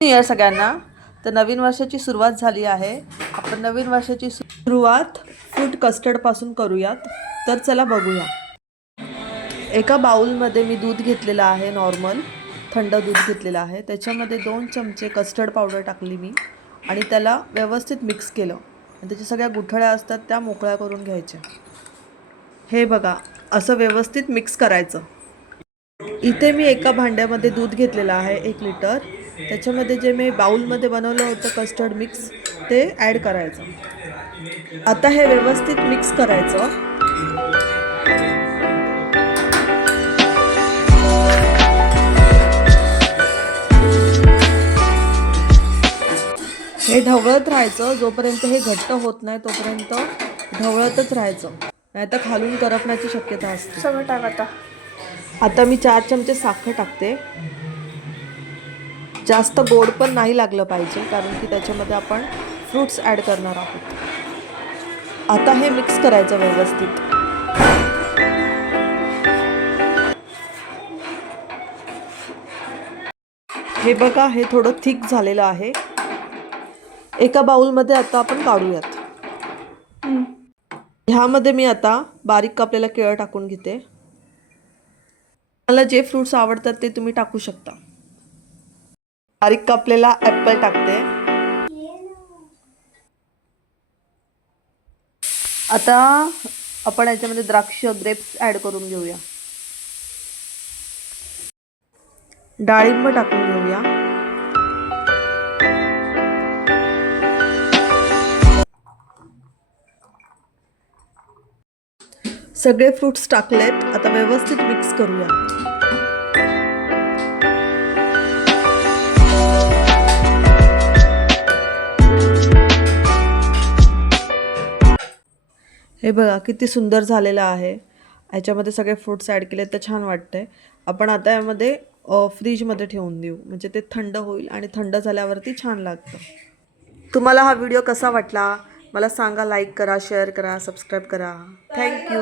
New year सगळ्यांना. तर नवीन वर्षाची सुरुवात झाली आहे. आपण नवीन वर्षाची सुरुवात फ्रूट कस्टर्डपासून करूयात. तर चला बघूया. एका बाउलमध्ये मी दूध घेतलेलं आहे, नॉर्मल थंड दूध घेतलेलं आहे. त्याच्यामध्ये 2 चमचे कस्टर्ड पावडर टाकली मी आणि त्याला व्यवस्थित मिक्स केलं. आणि त्याच्या सगळ्या गुठळ्या असतात त्या मोकळ्या करून घ्यायच्या. हे बघा, असं व्यवस्थित मिक्स करायचं. इथे मी एका भांड्यामध्ये दूध घेतलेलं आहे 1 लिटर. त्याच्यामध्ये जे मी बाउलमध्ये बनवलं होतं कस्टर्ड मिक्स ते ॲड करायचं. आता हे व्यवस्थित मिक्स करायचं. हे ढवळत राहायचं. जोपर्यंत हे घट्ट होत नाही तोपर्यंत ढवळतच राहायचं, नाहीतर खालून करपण्याची शक्यता असते. सगळं टाक आता मी 4 चमचे साखर टाकते. जास्त गोड पण नाही लागलं पाहिजे, कारण की त्याच्यामध्ये आपण फ्रूट्स ॲड करणार आहोत. आता हे मिक्स करायचं व्यवस्थित. हे बघा, हे थोडं थिक झालेलं आहे. एका बाउलमध्ये आता आपण काढूयात. ह्यामध्ये मी आता बारीक कापलेला केळं टाकून घेते. मला जे फ्रूट्स आवडतात ते तुम्ही टाकू शकता. बारीक कापलेला ॲपल टाकते. आता आपण याच्यामध्ये द्राक्ष, ग्रेप्स ॲड करून घेऊया. डाळिंब टाकून घेऊया. सगळे फ्रूट्स टाकलेत. आता व्यवस्थित मिक्स करूया. हे बघा किती सुंदर झालेलं आहे. ह्याच्यामध्ये सगळे फ्रूट्स ॲड केले तर छान वाटतंय. आपण आता यामध्ये फ्रीजमध्ये ठेवून देऊ, म्हणजे ते थंड होईल आणि थंड झाल्यावरती छान लागतं. तुम्हाला हा व्हिडिओ कसा वाटला मला सांगा. लाईक करा, शेअर करा, सबस्क्राईब करा. थँक्यू.